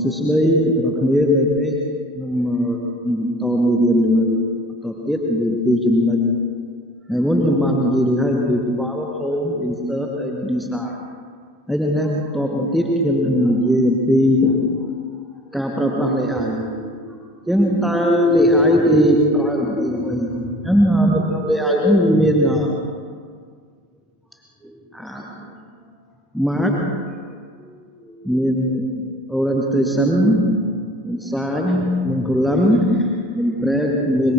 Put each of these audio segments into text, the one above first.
សួស្តីអ្នកគ្នានៅនេះខ្ញុំតមេរៀនបន្តទៀតយើងពីចំណុចហើយមុនខ្ញុំបាននិយាយហើយពី file home insert ហើយ design ហើយនៅនេះបន្តមកទៀតខ្ញុំនឹងនិយាយអំពីការប្រើប្រាស់ layout អញ្ចឹងតើ layout គេប្រើអំពីអ្វីអញ្ចឹងនៅក្នុង layout នេះមាន mark មាន orientation មាន size មាន column មាន break មាន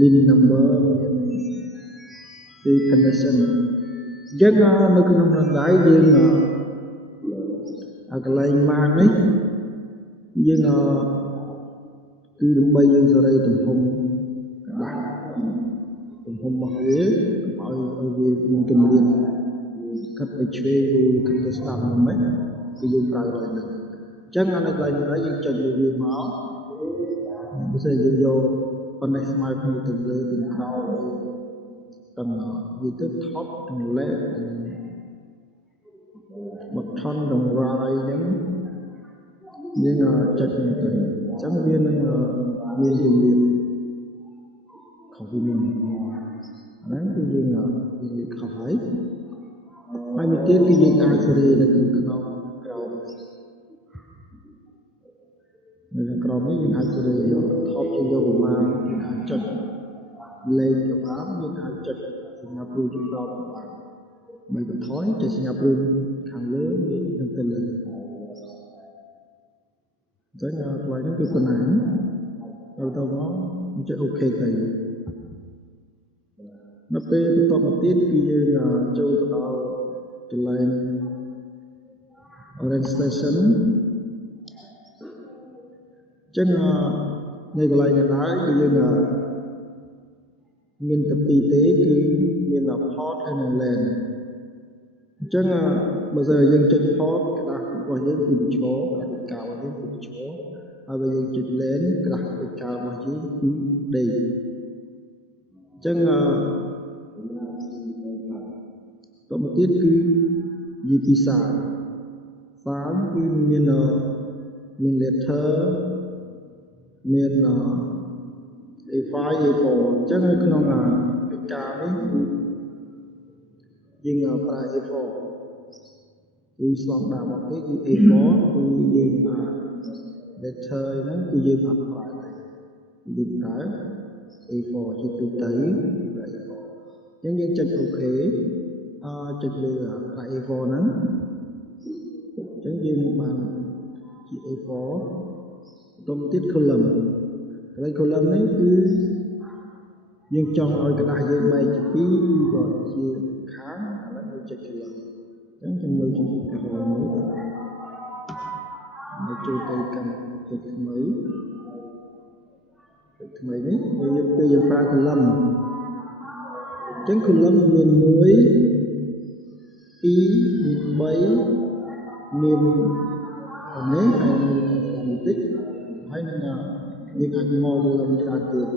line number មាន definition អញ្ចឹងនៅក្នុងនោះដែរយើងកន្លែង mark នេះយើងគឺដើម្បីយើងសេរីទំហំកណ្ដាស់ទំហំរបស់វាឲ្យវាមានគម្លាតកាត់ទៅឆ្វេងឬកាត់ទៅស្ដាំហ្នឹងម៉េចគឺយើងប្រើកន្លែងហ្នឹងអញ្ចឹងនៅកន្លែងនេះយើងចុចលើវាមកបើសិនយើងយកប៉ុណ្ណេះស្មើគ្នាទៅលើទៅក្រោយទាំងវាទៅថប់ទាំងលេខទាំងbutton ទាំង right ហ្នឹងយើងចុចទៅអញ្ចឹងវានឹងមានគម្លាតខុសពីមុនហ្នឹងគឺយើងលាតខុសហើយមួយទៀតគឺយើងអាចសេរីនៅក្នុងក្រោមនៅក្នុងក្រោមនេះយើងអាចសេរីយកថប់ទៅយកប្រមាណយើងអាចចុចលេខក៏បានយើងអាចចុចសញ្ញាព្រួយជំដបក៏បានមិនបន្ថយចុចសញ្ញាព្រួយខាងលើវានឹងទៅលើអញ្ចឹងថ្លៃនេះគឺប៉ុណ្ណាទៅមកយើងចុចអូខេទៅនៅពេលបន្តមកទៀតគឺយើងចូលទៅដល់កន្លែង orientation អញ្ចឹងនៅកន្លែងនេះដែរគឺយើងមានតែពីរទេគឺមាន port ហើយនិង lane អញ្ចឹងបើសិនយើងចុច port ក្តាស់របស់យើងគឺបញ្ឈរក្តាស់ពីកៅរបស់យើងគឺបញ្ឈរហើយបើយើងចុច lane ក្តាស់ពីកៅរបស់យើងគឺដេកអញ្ចឹងតមកទៀតគឺនិយាយពីសារគឺមាន letter មាន A5 A4 អញ្ចឹងនៅក្នុងកិច្ចការនេះគឺយើងប្រើ A4 គឺស្តង់ដាររបស់គេគឺ A4 គឺយើង letter ហ្នឹងគឺយើងអត់ប្រើទេយើងប្រើ A4 ជាទូទៅប្រើ A4 អញ្ចឹងយើងចុចអូខេចុចលើប្រើ A4 ហ្នឹងអញ្ចឹងយើងបានជា A4 បន្តមកទៀត column កន្លែង column នេះគឺយើងចង់ឲ្យក្តាស់យើងបែកជាពីរឬក៏ជាខាងឥឡូវយើងចុច column អញ្ចឹងខ្ញុំមើលជាឧទាហរណ៍មួយមកចូលទៅកាន់ទឹកថ្មីនេះគឺយើងប្រើ column អញ្ចឹង column មាន1 2មាន3មាននេះហើយមានបន្តិចហើយនឹងយើងអាចមក column ច្រើនទៀត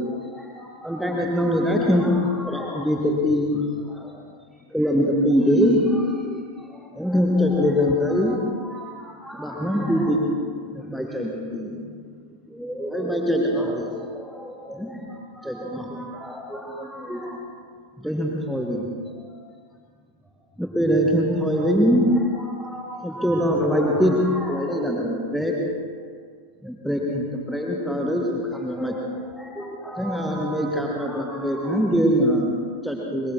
ប៉ុន្តែនៅក្នុងនេះដែរខ្ញុំប្រដាក់និយាយទៅពី column ទៅពីរទេអញ្ចឹងខ្ញុំចុចលើហ្នឹងទៅបាក់ហ្នឹងគឺវាបែកចែកទៅពីរហើយបែកចែកទាំងអស់ចែកទាំងអស់អញ្ចឹងខ្ញុំថយវិញនៅពេលដែលខ្ញុំថយវិញខ្ញុំចូលដល់កន្លែងទៀតកន្លែងនេះដាក់ break ទៅទៅសំខាន់យ៉ាងម៉េចអញ្ចឹងដើម្បីការប្រើប្រាស់ break ហ្នឹងយើងចុចទៅលើ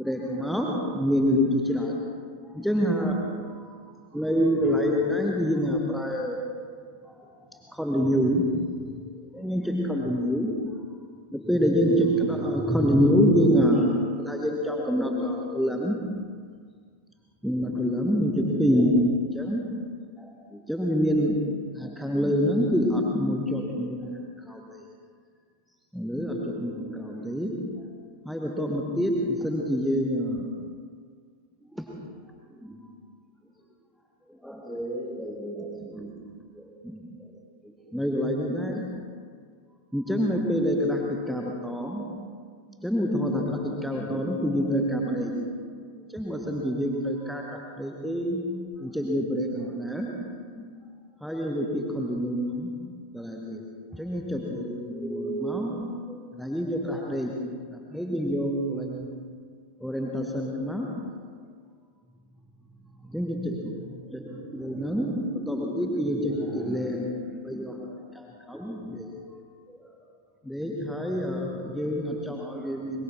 break មកមានរូបជាច្រើនអញ្ចឹងនៅកន្លែងនេះដែរគឺយើងប្រើ continue យើងចុច continue នៅពេលដែលយើងចុច continue យើងថាយើងចង់កំណត់ column យើងចុច2អញ្ចឹងវាមានខាងលើហ្នឹងគឺអត់មកជាប់ជាមួយខាងក្រោមទេខាងលើអត់ជាប់ជាមួយខាងក្រោមទេហើយបន្ទាប់មកទៀតបើសិនជាយើងនៅកន្លែងនេះដែរអញ្ចឹងនៅពេលដែលក្តាស់កិច្ចការបន្តអញ្ចឹងឧទាហរណ៍ថាក្តាស់កិច្ចការបន្តនោះគឺយើងត្រូវការបដិ ចឹងបើសិនជាយើងត្រូវការក្រាស់ដេកទេយើងចុចលើ break ហ្នឹងដែរហើយយើងយកពាក្យ continue ហ្នឹងដល់ទៀតអញ្ចឹងយើងចុចលើមកតែយើងយកក្រាស់ដេកយើងយកកន្លែង orientation ហ្នឹងមកអញ្ចឹងយើងចុចលើហ្នឹងបន្តមកទៀតគឺយើងចុចលើពាក្យ layer ដើម្បីយកខាងក្រោមដេកហើយយើងអត់ចង់ឲ្យវាមាន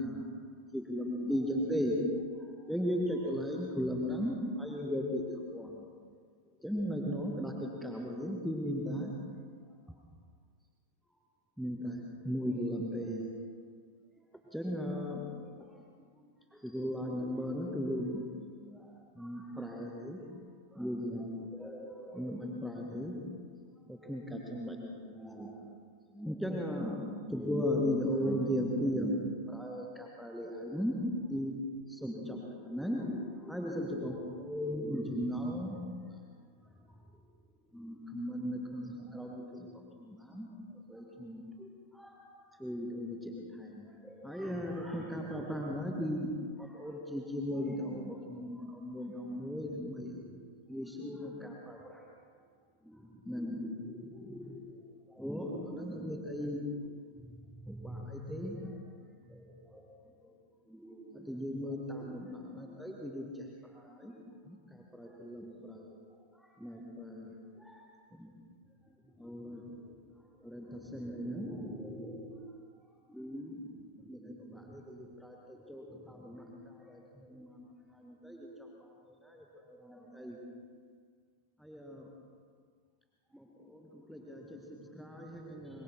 ជា column 2អញ្ចឹងទេអញ្ចឹងយើងចុចកន្លែង column ហ្នឹងហើយយើងយកពាក្យទៅព័ន្ធអញ្ចឹងនៅក្នុងกระดาษកិច្ចការរបស់យើងគឺមានតែមួយ column ទេអញ្ចឹងGoogle line number ហ្នឹងគឺយើងប្រើទេយើងមិនបាច់ប្រើទេតែគ្មានការចាំបាច់អញ្ចឹងចំពោះវីដេអូនិយាយអំពីការប្រើ layout ហ្នឹងគឺសូមបញ្ចប់តែប៉ុណ្ណឹងហើយបើសិនជាបងប្អូនមានចំណងcomment នៅក្នុងខាងក្រោម YouTube របស់ខ្ញុំបានដើម្បីខ្ញុំធ្វើវីដេអូបញ្ជាក់បន្ថែមហើយនៅក្នុងការប្រើប្រាស់ដែរគឺបងប្អូនជាមើលវីដេអូរបស់ខ្ញុំម្ដងមួយដើម្បីងាយស្រួលក្នុងការប្រើប្រាស់ហ្នឹងព្រោះអាហ្នឹងអត់មានអីពិបាកអីទេតែយើងមើលតាមលំដាប់ហ្នឹងទៅគឺយើងចេះប្រើហើយការប្រើ column ប្រើorientation អីហ្នឹងគឺមានអីពិបាកទេគឺយើងប្រើទៅចូលទៅតាមដំណាក់កាលដែលខ្ញុំបានបង្ហាញទៅយើងចង់បានមួយណាយើងប្រើហ្នឹងទៅហើយបងប្អូនកុំភ្លេចចុច subscribe ហើយនិង